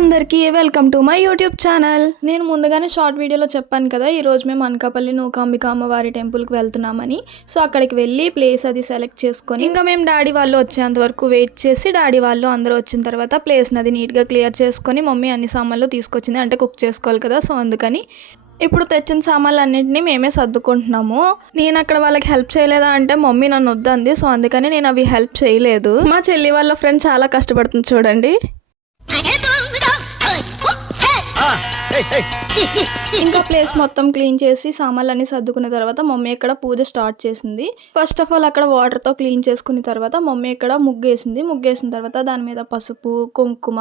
అందరికీ welcome to my YouTube channel. నేను ముందుగానే షార్ట్ వీడియోలో చెప్పాను కదా, ఈరోజు మేము అనకాపల్లి నూకాంబిక అమ్మవారి టెంపుల్కి వెళ్తున్నామని. సో అక్కడికి వెళ్ళి ప్లేస్ అది సెలెక్ట్ చేసుకొని ఇంకా మేము డాడీ వాళ్ళు వచ్చేంత వరకు వెయిట్ చేసి డాడీ వాళ్ళు అందరూ వచ్చిన తర్వాత ప్లేస్ని అది నీట్గా క్లియర్ చేసుకొని మమ్మీ అన్ని సామాన్లు తీసుకొచ్చింది, అంటే కుక్ చేసుకోవాలి కదా. సో అందుకని ఇప్పుడు తెచ్చిన సామాన్లు అన్నింటినీ మేమే సర్దుకుంటున్నాము. నేను అక్కడ వాళ్ళకి హెల్ప్ చేయలేదా అంటే మమ్మీ నన్ను వద్దంది. సో అందుకని నేను అవి హెల్ప్ చేయలేదు. మా చెల్లి వాళ్ళ ఫ్రెండ్ చాలా కష్టపడుతుంది చూడండి. ఇంకా ప్లేస్ మొత్తం క్లీన్ చేసి సామాన్లన్నీ సర్దుకున్న తర్వాత మమ్మీ ఇక్కడ పూజ స్టార్ట్ చేసింది. ఫస్ట్ ఆఫ్ ఆల్ అక్కడ వాటర్తో క్లీన్ చేసుకున్న తర్వాత మమ్మీ ఇక్కడ ముగ్గేసిన తర్వాత దాని మీద పసుపు కుంకుమ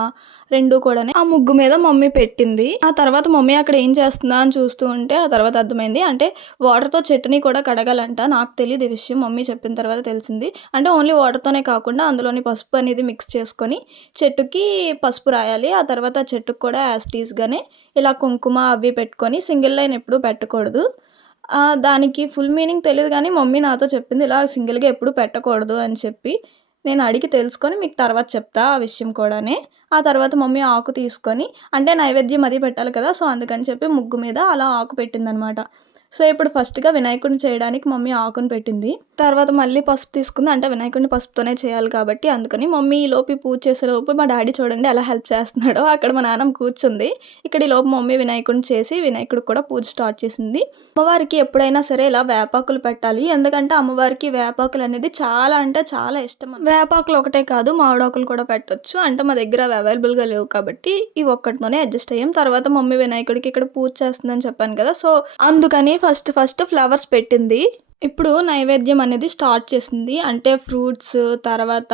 రెండు కూడా ఆ ముగ్గు మీద మమ్మీ పెట్టింది. ఆ తర్వాత మమ్మీ అక్కడ ఏం చేస్తుందా అని చూస్తూ ఉంటే ఆ తర్వాత అర్థమైంది, అంటే వాటర్తో చెట్టుని కూడా కడగాలంట. నాకు తెలియదు ఈ విషయం, మమ్మీ చెప్పిన తర్వాత తెలిసింది. అంటే ఓన్లీ వాటర్తోనే కాకుండా అందులోని పసుపు అనేది మిక్స్ చేసుకొని చెట్టుకి పసుపు రాయాలి. ఆ తర్వాత చెట్టుకు కూడా యాస్టీస్గానే ఇలా కుంకుమ అవి పెట్టుకొని సింగిల్ లైన్ ఎప్పుడు పెట్టకూడదు. దానికి ఫుల్ మీనింగ్ తెలియదు కానీ మమ్మీ నాతో చెప్పింది ఇలా సింగిల్గా ఎప్పుడు పెట్టకూడదు అని చెప్పి. నేను అడిగి తెలుసుకొని మీకు తర్వాత చెప్తా ఆ విషయం కూడానే. ఆ తర్వాత మమ్మీ ఆకు తీసుకొని, అంటే నైవేద్యం అది పెట్టాలి కదా, సో అందుకని చెప్పి ముగ్గు మీద అలా ఆకు పెట్టిందనమాట. సో ఇప్పుడు ఫస్ట్గా వినాయకుడిని చేయడానికి మమ్మీ ఆకుని పెట్టింది. తర్వాత మళ్ళీ పసుపు తీసుకుంది, అంటే వినాయకుడిని పసుపుతోనే చేయాలి కాబట్టి అందుకని. మమ్మీ ఈ లోపు పూజ చేసేలోపు మా డాడీ చూడండి ఎలా హెల్ప్ చేస్తున్నాడో. అక్కడ మా నాన్నమ్మ కూర్చుంది, ఇక్కడ ఈ లోపు మమ్మీ వినాయకుడిని చేసి వినాయకుడికి కూడా పూజ స్టార్ట్ చేసింది. అమ్మవారికి ఎప్పుడైనా సరే ఇలా వేపాకులు పెట్టాలి, ఎందుకంటే అమ్మవారికి వేపాకులు అనేది చాలా అంటే చాలా ఇష్టం. వేపాకులు ఒకటే కాదు మామిడాకులు కూడా పెట్టొచ్చు, అంటే మా దగ్గర అవి అవైలబుల్గా లేవు కాబట్టి ఈ ఒక్కటితోనే అడ్జస్ట్ అయ్యాం. తర్వాత మమ్మీ వినాయకుడికి ఇక్కడ పూజ చేస్తుందని చెప్పాను కదా, సో అందుకని ఫస్ట్ ఫ్లవర్స్ పెట్టింది. ఇప్పుడు నైవేద్యం అనేది స్టార్ట్ చేసింది, అంటే ఫ్రూట్స్ తర్వాత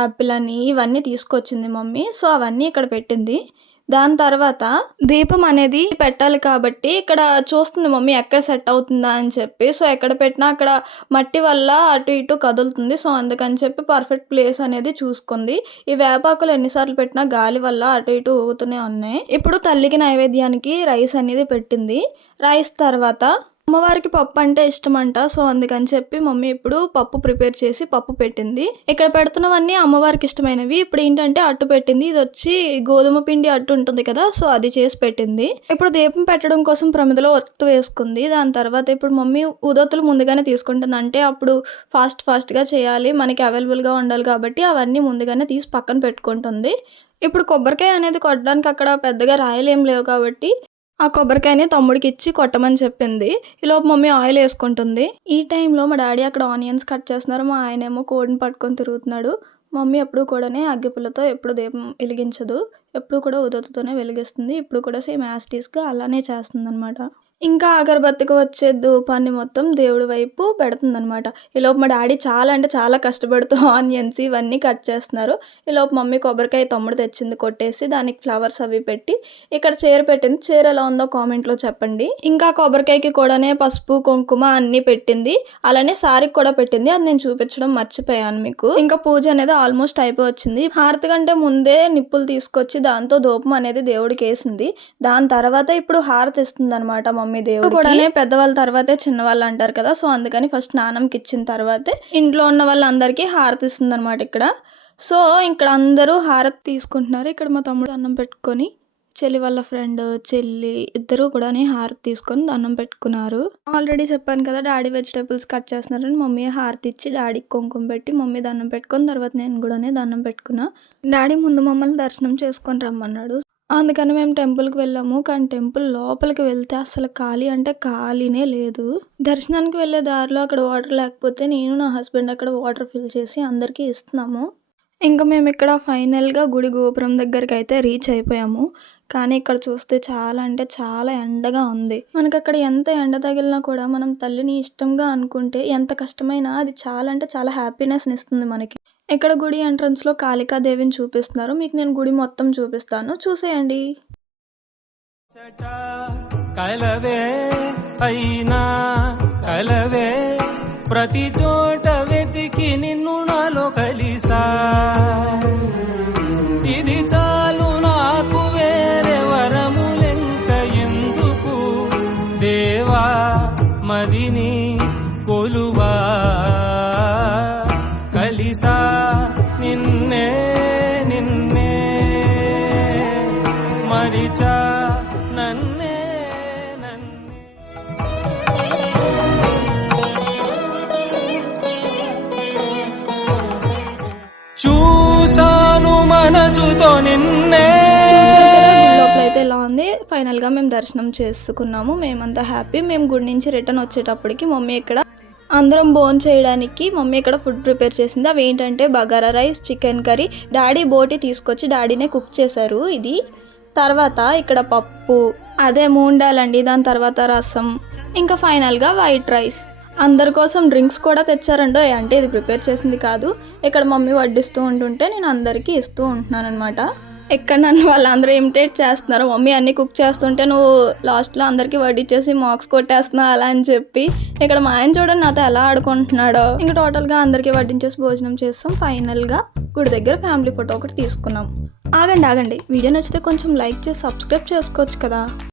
యాపిల్ అని ఇవన్నీ తీసుకొచ్చింది మమ్మీ. సో అవన్నీ ఇక్కడ పెట్టింది. దాని తర్వాత దీపం అనేది పెట్టాలి కాబట్టి ఇక్కడ చూస్తుంది మమ్మీ ఎక్కడ సెట్ అవుతుందా అని చెప్పి. సో ఎక్కడ పెట్టినా అక్కడ మట్టి వల్ల అటు ఇటు కదులుతుంది. సో అందుకని చెప్పి పర్ఫెక్ట్ ప్లేస్ అనేది చూసుకుంది. ఈ వేపాకులు ఎన్నిసార్లు పెట్టినా గాలి వల్ల అటు ఇటు ఊగుతూనే ఉన్నాయి. ఇప్పుడు తల్లికి నైవేద్యానికి రైస్ అనేది పెట్టింది. రైస్ తర్వాత అమ్మవారికి పప్పు అంటే ఇష్టం అంట, సో అందుకని చెప్పి మమ్మీ ఇప్పుడు పప్పు ప్రిపేర్ చేసి పప్పు పెట్టింది. ఇక్కడ పెడుతున్నవన్నీ అమ్మవారికి ఇష్టమైనవి. ఇప్పుడు ఏంటంటే అట్టు పెట్టింది, ఇది వచ్చి గోధుమ పిండి అట్టు ఉంటుంది కదా, సో అది చేసి పెట్టింది. ఇప్పుడు దీపం పెట్టడం కోసం ప్రమిదలో ఒత్తు వేసుకుంది. దాని తర్వాత ఇప్పుడు మమ్మీ ఉదొత్తులు ముందుగానే తీసుకుంటుంది, అంటే అప్పుడు ఫాస్ట్గా చేయాలి, మనకి అవైలబుల్గా ఉండాలి కాబట్టి అవన్నీ ముందుగానే తీసి పక్కన పెట్టుకుంటుంది. ఇప్పుడు కొబ్బరికాయ అనేది కొట్టడానికి అక్కడ పెద్దగా రాయలు ఏం లేవు కాబట్టి ఆ కొబ్బరికాయని తమ్ముడికి ఇచ్చి కొట్టమని చెప్పింది. ఈలోపు మమ్మీ ఆయిల్ వేసుకుంటుంది. ఈ టైంలో మా డాడీ అక్కడ ఆనియన్స్ కట్ చేస్తున్నారు, మా ఆయన ఏమో కోడిని పట్టుకొని తిరుగుతున్నాడు. మమ్మీ ఎప్పుడు కూడానే అగ్గిపుల్లతో ఎప్పుడు దీపం వెలిగించదు, ఎప్పుడు కూడా ఉదొత్తుతోనే వెలిగిస్తుంది. ఇప్పుడు కూడా సేమ్ యాస్టీస్గా అలానే చేస్తుంది అనమాట. ఇంకా అగరబత్తికి వచ్చే ధూపాన్ని మొత్తం దేవుడి వైపు పెడుతుందనమాట. ఈలోపు మా డాడీ చాలా అంటే చాలా కష్టపడుతూ ఆనియన్స్ ఇవన్నీ కట్ చేస్తున్నారు. ఈలోపు మమ్మీ కొబ్బరికాయ తమ్ముడు తెచ్చింది కొట్టేసి దానికి ఫ్లవర్స్ అవి పెట్టి ఇక్కడ చీర పెట్టింది. చీర ఎలా ఉందో కామెంట్లో చెప్పండి. ఇంకా కొబ్బరికాయకి కూడానే పసుపు కుంకుమ అన్నీ పెట్టింది, అలానే సారీకి కూడా పెట్టింది. అది నేను చూపించడం మర్చిపోయాను మీకు. ఇంకా పూజ అనేది ఆల్మోస్ట్ అయిపోయి వచ్చింది. హారతి కంటే ముందే నిప్పులు తీసుకొచ్చి దాంతో ధూపం అనేది దేవుడికి వేసింది. దాని తర్వాత ఇప్పుడు హారతి ఇస్తుంది అనమాట మమ్మీ. దేవుడు కూడా పెద్దవాళ్ళ తర్వాతే చిన్నవాళ్ళు అంటారు కదా, సో అందుకని ఫస్ట్ నాన్నమ్మకి ఇచ్చిన తర్వాతే ఇంట్లో ఉన్న వాళ్ళందరికీ హారతి ఇస్తుంది అనమాట ఇక్కడ. సో ఇక్కడ అందరూ హారతి తీసుకుంటున్నారు. ఇక్కడ మా తమ్ముడు అన్నం పెట్టుకొని చెల్లి వాళ్ళ ఫ్రెండ్ చెల్లి ఇద్దరు కూడా హారతి తీసుకొని దండం పెట్టుకున్నారు. ఆల్రెడీ చెప్పాను కదా డాడీ వెజిటేబుల్స్ కట్ చేస్తున్నారని. మమ్మీ హారతి ఇచ్చి డాడీకి కుంకుమ పెట్టి మమ్మీ దండం పెట్టుకొని తర్వాత నేను కూడా దండం పెట్టుకున్నా. డాడీ ముందు మమ్మల్ని దర్శనం చేసుకొని రమ్మన్నాడు, అందుకని మేము టెంపుల్కి వెళ్ళాము. కానీ టెంపుల్ లోపలికి వెళ్తే అసలు ఖాళీ అంటే ఖాళీనే లేదు. దర్శనానికి వెళ్ళే దారిలో అక్కడ వాటర్ లేకపోతే నేను నా హస్బెండ్ అక్కడ వాటర్ ఫిల్ చేసి అందరికీ ఇస్తున్నాము. ఇంకా మేము ఇక్కడ ఫైనల్గా గుడి గోపురం దగ్గరికి అయితే రీచ్ అయిపోయాము. కానీ ఇక్కడ చూస్తే చాలా అంటే చాలా ఎండగా ఉంది. మనకు అక్కడ ఎంత ఎండ తగిలినా కూడా మనం తల్లిని ఇష్టంగా అనుకుంటే ఎంత కష్టమైనా అది చాలా అంటే చాలా హ్యాపీనెస్ని ఇస్తుంది మనకి. ఇక్కడ గుడి ఎంట్రన్స్లో కాళికాదేవిని చూపిస్తున్నారు, మీకు నేను గుడి మొత్తం చూపిస్తాను, చూసేయండి. కలవే అయినా కలవే ప్రతి చోట వెతికి నిన్ను నాలో కలిసా, ఇది చాలు నాకు వేరే వరములెంక ఎందుకు, దేవా మదిని కొలువా కలిసా నిన్నే నిన్నే మరిచా నన్నే చూసాను మనసుతో నిన్నే. లోపల అయితే ఇలా ఉంది. ఫైనల్గా మేము దర్శనం చేసుకున్నాము. మేమంతా హ్యాపీ. మేము గుడి నుంచి రిటర్న్ వచ్చేటప్పటికి మమ్మీ ఇక్కడ అందరం భోజనం చేయడానికి మమ్మీ ఇక్కడ ఫుడ్ ప్రిపేర్ చేసింది. అవి ఏంటంటే bagara rice, chicken curry. Daddy బోటి తీసుకొచ్చి డాడీనే కుక్ చేశారు ఇది. తర్వాత ఇక్కడ పప్పు, అదే మూండాలండి. దాని తర్వాత రసం, ఇంకా ఫైనల్గా వైట్ రైస్. అందరి కోసం డ్రింక్స్ కూడా తెచ్చారండో. అంటే ఇది ప్రిపేర్ చేసింది కాదు. ఇక్కడ మమ్మీ వడ్డిస్తూ ఉంటుంటే నేను అందరికీ ఇస్తూ ఉంటున్నాను అనమాట. ఎక్కడ నన్ను వాళ్ళందరూ ఇమిటేట్ చేస్తున్నారు. మమ్మీ అన్నీ కుక్ చేస్తుంటే నువ్వు లాస్ట్లో అందరికీ వడ్డిచ్చేసి మార్క్స్ కొట్టేస్తున్నావు అలా అని చెప్పి. ఇక్కడ మా ఆయన చూడండి నాతో ఎలా ఆడుకుంటున్నాడో. ఇంకా టోటల్గా అందరికీ వడ్డించేసి భోజనం చేస్తాం. ఫైనల్గా గుడి దగ్గర ఫ్యామిలీ ఫోటో ఒకటి తీసుకున్నాం. ఆగండి వీడియో నచ్చితే కొంచెం లైక్ చేసి సబ్స్క్రైబ్ చేసుకోవచ్చు కదా.